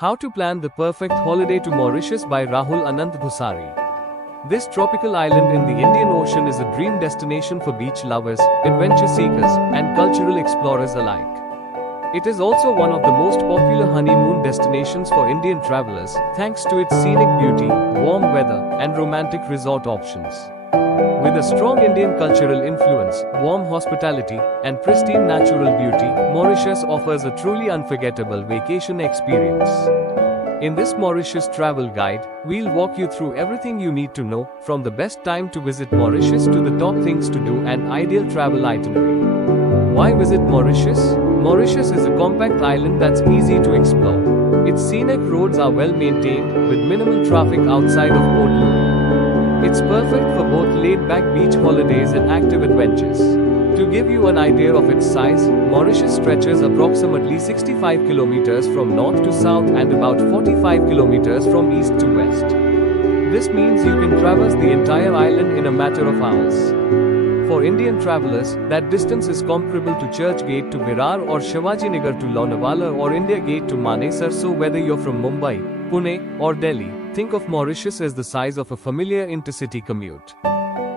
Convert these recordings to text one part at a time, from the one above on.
How to Plan the Perfect Holiday to Mauritius by Rahul Anand Bhusari. This tropical island in the Indian Ocean is a dream destination for beach lovers, adventure seekers, and cultural explorers alike. It is also one of the most popular honeymoon destinations for Indian travelers, thanks to its scenic beauty, warm weather, and romantic resort options. With a strong Indian cultural influence, warm hospitality, and pristine natural beauty, Mauritius offers a truly unforgettable vacation experience. In this Mauritius travel guide, we'll walk you through everything you need to know, from the best time to visit Mauritius to the top things to do and ideal travel itinerary. Why visit Mauritius? Mauritius is a compact island that's easy to explore. Its scenic roads are well maintained, with minimal traffic outside of Port Louis. It's perfect for both laid-back beach holidays and active adventures. To give you an idea of its size, Mauritius stretches approximately 65 kilometers from north to south and about 45 kilometers from east to west. This means you can traverse the entire island in a matter of hours. For Indian travelers, that distance is comparable to Church Gate to Virar or Shivajinagar to Lonavala or India Gate to Manesar. So whether you're from Mumbai, Pune, or Delhi, think of Mauritius as the size of a familiar intercity commute.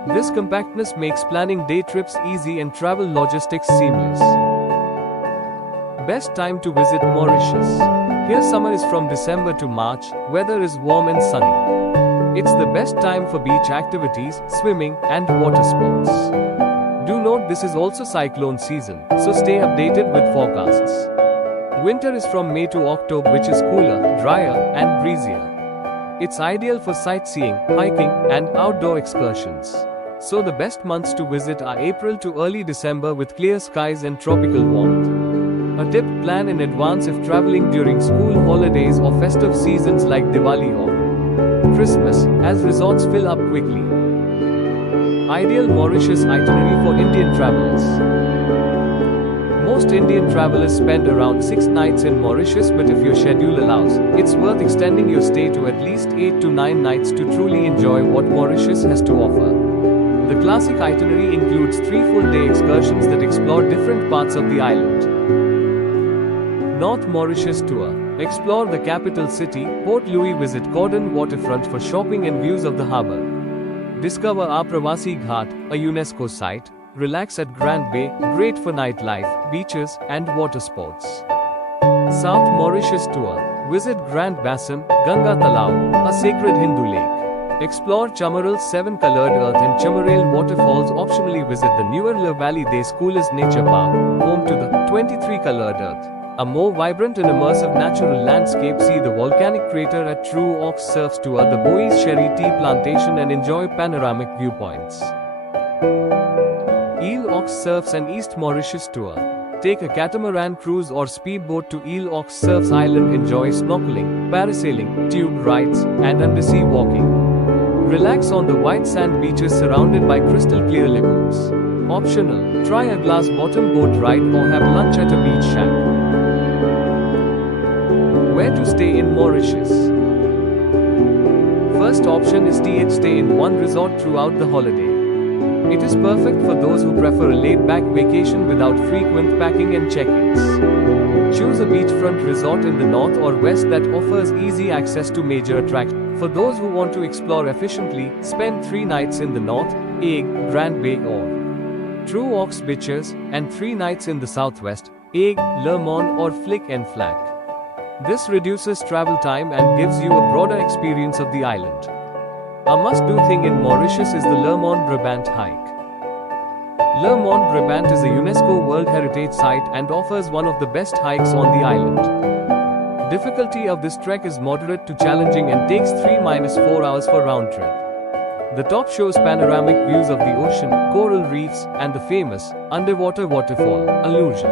This compactness makes planning day trips easy and travel logistics seamless. Best time to visit Mauritius. Here summer is from December to March, weather is warm and sunny. It's the best time for beach activities, swimming, and water sports. Do note this is also cyclone season, so stay updated with forecasts. Winter is from May to October, which is cooler, drier, and breezier. It's ideal for sightseeing, hiking, and outdoor excursions. So the best months to visit are April to early December with clear skies and tropical warmth. A tip: plan in advance if traveling during school holidays or festive seasons like Diwali or Christmas, as resorts fill up quickly. Ideal Mauritius itinerary for Indian travelers. Most Indian travelers spend around 6 nights in Mauritius, but if your schedule allows, it's worth extending your stay to at least 8 to 9 nights to truly enjoy what Mauritius has to offer. The classic itinerary includes 3 full-day excursions that explore different parts of the island. North Mauritius Tour. Explore the capital city, Port Louis. Visit Cordon waterfront for shopping and views of the harbour. Discover Pravasi Ghat, a UNESCO site. Relax at Grand Bay, great for nightlife, beaches, and water sports. South Mauritius Tour. Visit Grand Bassam, Ganga Talao, a sacred Hindu lake. Explore Chamaral's 7-colored earth and Chamarel waterfalls. Optionally visit the newer Le Valley des Schools Nature Park, home to the 23-colored earth. A more vibrant and immersive natural landscape. See the volcanic crater at True Ox Surfs. Tour the Bois Cherry Tea Plantation and enjoy panoramic viewpoints. Ile aux Cerfs and East Mauritius Tour. Take a catamaran cruise or speedboat to Ile aux Cerfs Island. Enjoy snorkeling, parasailing, tube rides, and undersea walking. Relax on the white sand beaches surrounded by crystal clear lagoons. Optional: try a glass bottom boat ride or have lunch at a beach shack. Where to stay in Mauritius? First option is stay in one resort throughout the holiday. It is perfect for those who prefer a laid-back vacation without frequent packing and check-ins. Choose a beachfront resort in the north or west that offers easy access to major attractions. For those who want to explore efficiently, spend 3 nights in the north, Egg, Grand Bay or True Ox Beaches, and 3 nights in the southwest, Egg, Le Mon or Flic en Flac. This reduces travel time and gives you a broader experience of the island. A must-do thing in Mauritius is the Le Mont Brabant hike. Le Mont Brabant is a UNESCO World Heritage Site and offers one of the best hikes on the island. Difficulty of this trek is moderate to challenging and takes 3-4 hours for round trip. The top shows panoramic views of the ocean, coral reefs, and the famous underwater waterfall, Illusion.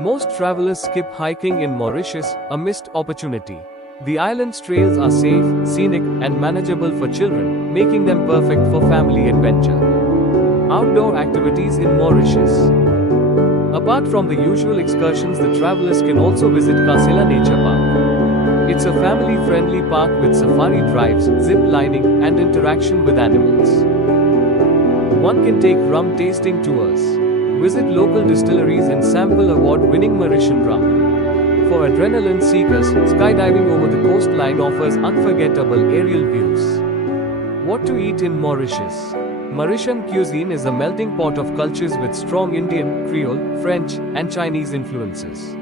Most travelers skip hiking in Mauritius, a missed opportunity. The island's trails are safe, scenic, and manageable for children, making them perfect for family adventure. Outdoor activities in Mauritius. Apart from the usual excursions, the travelers can also visit Kasela Nature Park. It's a family-friendly park with safari drives, zip lining, and interaction with animals. One can take rum tasting tours. Visit local distilleries and sample award-winning Mauritian rum. for adrenaline seekers, skydiving over the coastline offers unforgettable aerial views. What to eat in Mauritius? Mauritian cuisine is a melting pot of cultures with strong Indian, Creole, French, and Chinese influences.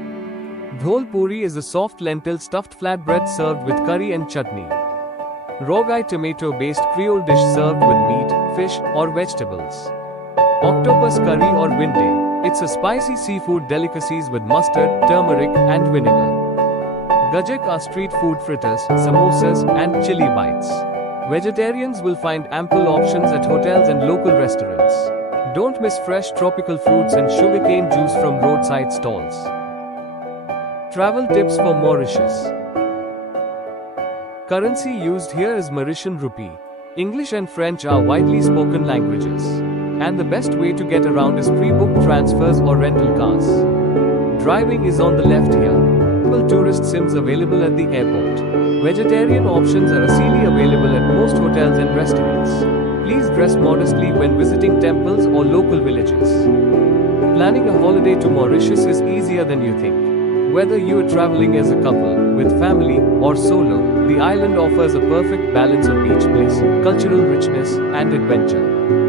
Dhol puri is a soft lentil stuffed flatbread served with curry and chutney. Rogai tomato-based Creole dish served with meat, fish, or vegetables. Octopus curry or vinde. It's a spicy seafood delicacies with mustard, turmeric, and vinegar. Gajak are street food fritters, samosas, and chili bites. Vegetarians will find ample options at hotels and local restaurants. Don't miss fresh tropical fruits and sugarcane juice from roadside stalls. Travel tips for Mauritius. Currency used here is Mauritian rupee. English and French are widely spoken languages. And the best way to get around is pre-booked transfers or rental cars. Driving is on the left here. Tourist sims available at the airport. Vegetarian options are easily available at most hotels and restaurants. Please dress modestly when visiting temples or local villages. Planning a holiday to Mauritius is easier than you think. Whether you are traveling as a couple, with family, or solo, the island offers a perfect balance of beach bliss, cultural richness, and adventure.